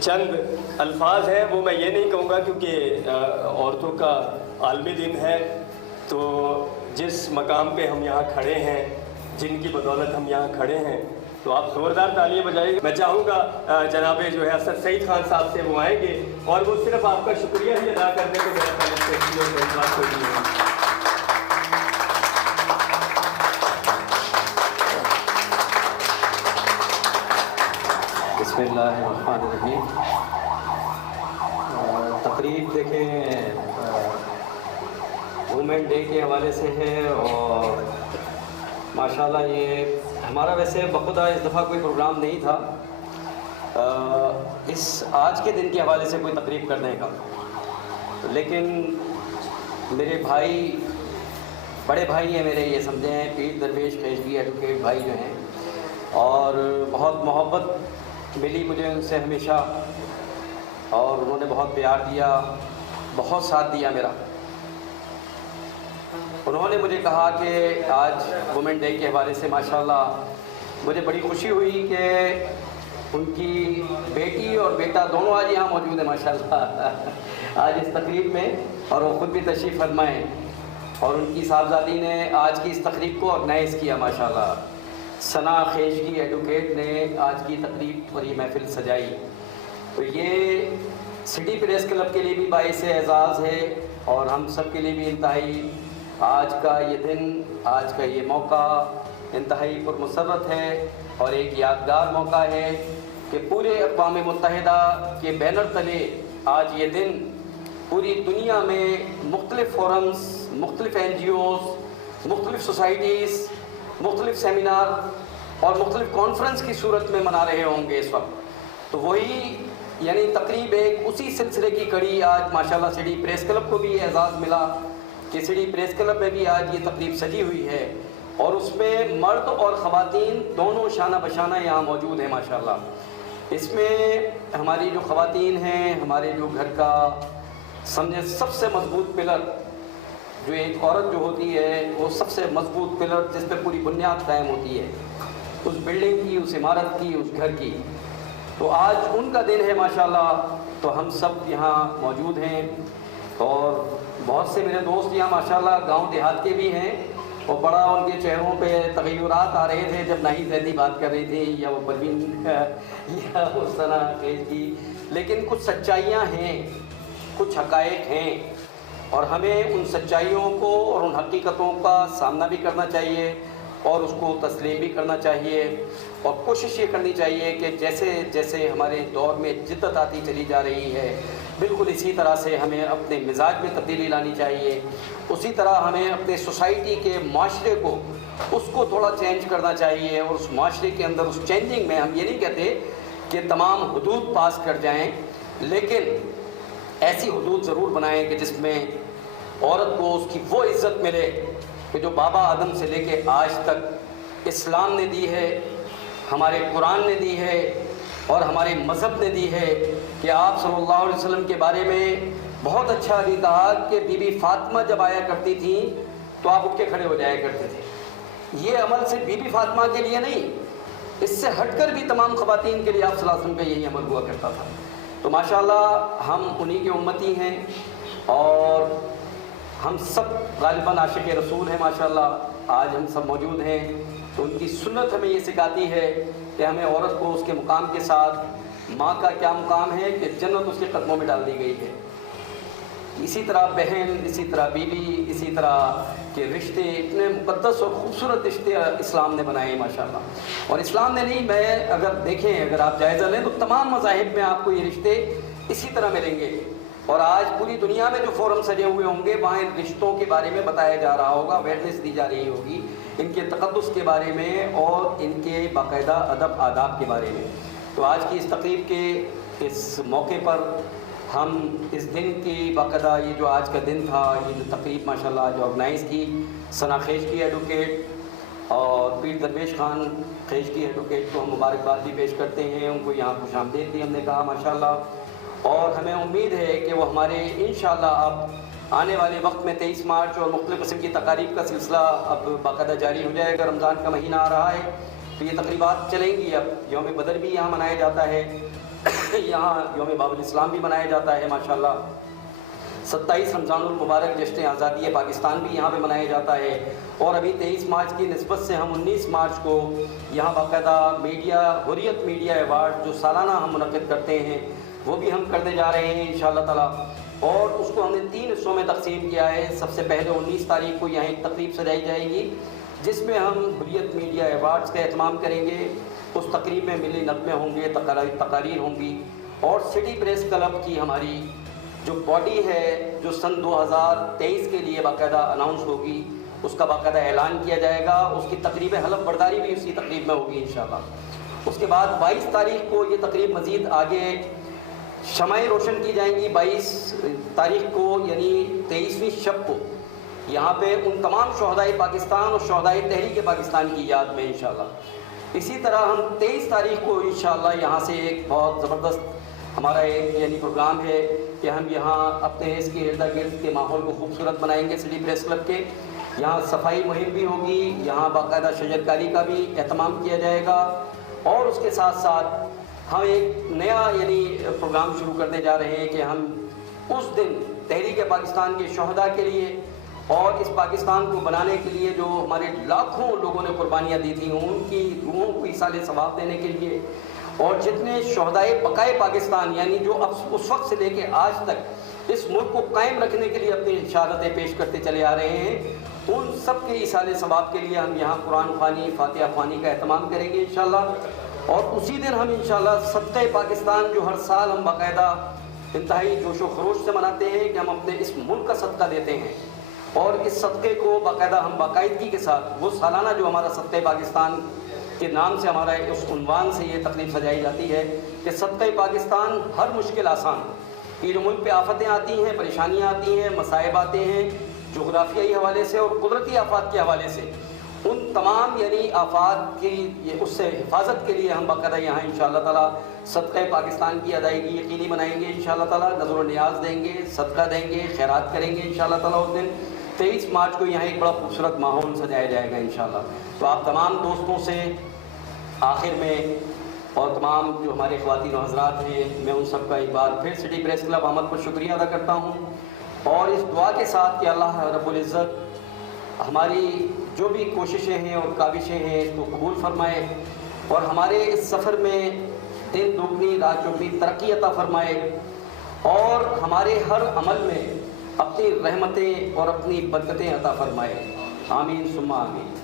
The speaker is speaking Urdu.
چند الفاظ ہیں وہ میں یہ نہیں کہوں گا کیونکہ عورتوں کا عالمی دن ہے، تو جس مقام پہ ہم یہاں کھڑے ہیں، جن کی بدولت ہم یہاں کھڑے ہیں، تو آپ زوردار تالیاں بجائیں گے۔ میں چاہوں گا جناب جو ہے اسد سعید خان صاحب سے وہ آئیں گے اور وہ صرف آپ کا شکریہ ہی ادا کرنے کو میرا پہلے سے بات ہوتی ہے۔ بسم اللہ الرحمن الرحیم۔ تقریب دیکھیں وومن ڈے کے حوالے سے ہے اور ماشاءاللہ یہ ہمارا ویسے بخدا اس دفعہ کوئی پروگرام نہیں تھا اس آج کے دن کے حوالے سے کوئی تقریب کرنے کا، لیکن میرے بھائی، بڑے بھائی ہیں میرے، یہ سمجھیں پیر درویش خیشگی ایڈوکیٹ بھائی جو ہیں، اور بہت محبت ملی مجھے ان سے ہمیشہ، اور انہوں نے بہت پیار دیا، بہت ساتھ دیا میرا۔ انہوں نے مجھے کہا کہ آج وومن ڈے کے حوالے سے ماشاءاللہ مجھے بڑی خوشی ہوئی کہ ان کی بیٹی اور بیٹا دونوں آج یہاں موجود ہیں ماشاءاللہ آج اس تقریب میں، اور وہ خود بھی تشریف فرمائیں، اور ان کی صاحبزادی نے آج کی اس تقریب کو آرگنائز کیا ماشاءاللہ۔ ثنا خیشگی ایڈوکیٹ نے آج کی تقریب اور یہ محفل سجائی، تو یہ سٹی پریس کلب کے لیے بھی باعث اعزاز ہے، اور ہم سب کے لیے بھی انتہائی آج کا یہ دن، آج کا یہ موقع انتہائی پرمسرت ہے اور ایک یادگار موقع ہے کہ پورے اقوام متحدہ کے بینر تلے آج یہ دن پوری دنیا میں مختلف فورمز، مختلف NGOs، مختلف سوسائٹیز، مختلف سیمینار اور مختلف کانفرنس کی صورت میں منا رہے ہوں گے اس وقت، تو وہی یعنی تقریب ایک اسی سلسلے کی کڑی آج ماشاءاللہ سٹی پریس کلب کو بھی اعزاز ملا کہ سٹی پریس کلب میں بھی آج یہ تقریب سجی ہوئی ہے، اور اس میں مرد اور خواتین دونوں شانہ بشانہ یہاں موجود ہیں ماشاءاللہ۔ اس میں ہماری جو خواتین ہیں، ہمارے جو گھر کا سمجھے سب سے مضبوط پلر، جو ایک عورت جو ہوتی ہے وہ سب سے مضبوط پلر جس پہ پوری بنیاد قائم ہوتی ہے اس بلڈنگ کی، اس عمارت کی، اس گھر کی، تو آج ان کا دن ہے ماشاءاللہ، تو ہم سب یہاں موجود ہیں، اور بہت سے میرے دوست یہاں ماشاءاللہ گاؤں دیہات کے بھی ہیں، اور بڑا ان کے چہروں پہ تغیرات آ رہے تھے جب ناہی زیدی بات کر رہی تھی، یا وہ پروین یا اس طرح کی، لیکن کچھ سچائیاں ہیں، کچھ حقائق ہیں، اور ہمیں ان سچائیوں کو اور ان حقیقتوں کا سامنا بھی کرنا چاہیے، اور اس کو تسلیم بھی کرنا چاہیے، اور کوشش یہ کرنی چاہیے کہ جیسے جیسے ہمارے دور میں جدت آتی چلی جا رہی ہے، بالکل اسی طرح سے ہمیں اپنے مزاج میں تبدیلی لانی چاہیے، اسی طرح ہمیں اپنے سوسائٹی کے معاشرے کو اس کو تھوڑا چینج کرنا چاہیے، اور اس معاشرے کے اندر اس چینجنگ میں ہم یہ نہیں کہتے کہ تمام حدود پاس کر جائیں، لیکن ایسی حدود ضرور بنائیں کہ جس میں عورت کو اس کی وہ عزت ملے کہ جو بابا آدم سے لے کے آج تک اسلام نے دی ہے، ہمارے قرآن نے دی ہے، اور ہمارے مذہب نے دی ہے، کہ آپ صلی اللہ علیہ وسلم کے بارے میں بہت اچھا بھی کہا کہ بی بی فاطمہ جب آیا کرتی تھیں تو آپ اٹھ کے کھڑے ہو جایا کرتے تھے۔ یہ عمل صرف بی بی فاطمہ کے لیے نہیں، اس سے ہٹ کر بھی تمام خواتین کے لیے آپ صلی اللہ علیہ وسلم کا یہی عمل ہوا کرتا تھا، تو ماشاءاللہ ہم انہی کے امتی ہیں، اور ہم سب غالباً عاشق رسول ہیں ماشاءاللہ، آج ہم سب موجود ہیں، تو ان کی سنت ہمیں یہ سکھاتی ہے کہ ہمیں عورت کو اس کے مقام کے ساتھ، ماں کا کیا مقام ہے کہ جنت اس کے قدموں میں ڈال دی گئی ہے، اسی طرح بہن، اسی طرح بیوی، اسی طرح کے رشتے اتنے مقدس اور خوبصورت رشتے اسلام نے بنائے ہیں ماشاءاللہ، اور اسلام نے نہیں، میں اگر دیکھیں، اگر آپ جائزہ لیں تو تمام مذاہب میں آپ کو یہ رشتے اسی طرح ملیں گے، اور آج پوری دنیا میں جو فورم سجے ہوئے ہوں گے وہاں ان رشتوں کے بارے میں بتایا جا رہا ہوگا، اویئرنیس دی جا رہی ہوگی ان کے تقدس کے بارے میں اور ان کے باقاعدہ ادب آداب کے بارے میں۔ تو آج کی اس تقریب کے اس موقع پر ہم اس دن کی باقاعدہ یہ جو آج کا دن تھا، یہ جو تقریب ماشاءاللہ جو آرگنائز کی ثنا خیشگی ایڈوکیٹ اور پیر درویش خان خیشگی ایڈوکیٹ کو ہم مبارکباد بھی پیش کرتے ہیں، ان کو یہاں خوش آمدید بھی ہم نے کہا ماشاءاللہ، اور ہمیں امید ہے کہ وہ ہمارے انشاءاللہ اب آنے والے وقت میں 23 مارچ اور مختلف قسم کی تقاریب کا سلسلہ اب باقاعدہ جاری ہو جائے گا، رمضان کا مہینہ آ رہا ہے، تو یہ تقریبات چلیں گی. اب یوم بدر بھی یہاں منایا جاتا ہے, یہاں یوم باب الاسلام بھی منایا جاتا ہے ماشاءاللہ. 27 رمضان المبارک جشن آزادی پاکستان بھی یہاں پہ منایا جاتا ہے. اور ابھی 23 مارچ کی نسبت سے ہم 19 مارچ کو یہاں باقاعدہ میڈیا حریت میڈیا ایوارڈ جو سالانہ ہم منعقد کرتے ہیں وہ بھی ہم کرنے جا رہے ہیں انشاءاللہ تعالیٰ. اور اس کو ہم نے 3 حصوں میں تقسیم کیا ہے. سب سے پہلے 19 تاریخ کو یہاں ایک تقریب سجائی جائے گی جس میں ہم حریت میڈیا ایوارڈز کا اہتمام کریں گے. اس تقریب میں ملی نغمے ہوں گے, تقاریر ہوں گی, اور سٹی پریس کلب کی ہماری جو باڈی ہے جو سن 2023 کے لیے باقاعدہ اناؤنس ہوگی اس کا باقاعدہ اعلان کیا جائے گا. اس کی تقریب حلف برداری بھی اسی تقریب میں ہوگی انشاءاللہ. اس کے بعد 22 تاریخ کو یہ تقریب مزید آگے شمعیں روشن کی جائیں گی. 22 تاریخ کو یعنی 23ویں شب کو یہاں پہ ان تمام شہدائے پاکستان اور شہدائے تحریک پاکستان کی یاد میں انشاءاللہ. اسی طرح ہم 23 تاریخ کو انشاءاللہ یہاں سے ایک بہت زبردست ہمارا ایک یعنی پروگرام ہے کہ ہم یہاں اپنے اس کے ارد گرد کے ماحول کو خوبصورت بنائیں گے. سٹی پریس کلب کے یہاں صفائی مہم بھی ہوگی, یہاں باقاعدہ شجرکاری کا بھی اہتمام کیا جائے گا. اور اس کے ساتھ ساتھ ہم ایک نیا یعنی پروگرام شروع کرنے جا رہے ہیں کہ ہم اس دن تحریک پاکستان کے شہداء کے لیے اور اس پاکستان کو بنانے کے لیے جو ہمارے لاکھوں لوگوں نے قربانیاں دی تھیں ان کی روحوں کو ایصال ثواب دینے کے لیے, اور جتنے شہدائے بقائے پاکستان یعنی جو اب اس وقت سے لے کے آج تک اس ملک کو قائم رکھنے کے لیے اپنی شہادتیں پیش کرتے چلے آ رہے ہیں, ان سب کے ایصال ثواب کے لیے ہم یہاں قرآن خوانی فاتحہ خوانی کا اہتمام کریں گے انشاءاللہ. اور اسی دن ہم انشاءاللہ صدقہ پاکستان جو ہر سال ہم باقاعدہ انتہائی جوش و خروش سے مناتے ہیں کہ ہم اپنے اس ملک کا صدقہ دیتے ہیں, اور اس صدقے کو باقاعدہ ہم باقاعدگی کے ساتھ وہ سالانہ جو ہمارا صدقہ پاکستان کے نام سے ہمارا اس عنوان سے یہ تقریب سجائی جاتی ہے کہ صدقہ پاکستان ہر مشکل آسان. یہ جو ملک پہ آفتیں آتی ہیں, پریشانیاں آتی ہیں, مصائب آتے ہیں جغرافیائی حوالے سے اور قدرتی آفات کے حوالے سے, ان تمام یعنی آفات کی اس سے حفاظت کے لیے ہم باقاعدہ یہاں انشاءاللہ تعالیٰ صدقہ پاکستان کی ادائیگی یقینی بنائیں گے انشاءاللہ تعالیٰ. نظر و نیاز دیں گے, صدقہ دیں گے, خیرات کریں گے انشاءاللہ تعالیٰ. اس دن 23 مارچ کو یہاں ایک بڑا خوبصورت ماحول سجایا جائے گا انشاءاللہ. تو آپ تمام دوستوں سے آخر میں اور تمام جو ہمارے خواتین و حضرات ہیں میں ان سب کا ایک بار پھر سٹی پریس کلب احمد پر شکریہ ادا کرتا ہوں, اور اس دعا کے ساتھ کہ اللہ رب العزت ہماری جو بھی کوششیں ہیں اور کاوشیں ہیں اس کو قبول فرمائے, اور ہمارے اس سفر میں دن دگنی رات چوگنی ترقی عطا فرمائے, اور ہمارے ہر عمل میں اپنی رحمتیں اور اپنی برکتیں عطا فرمائے. آمین ثم آمین.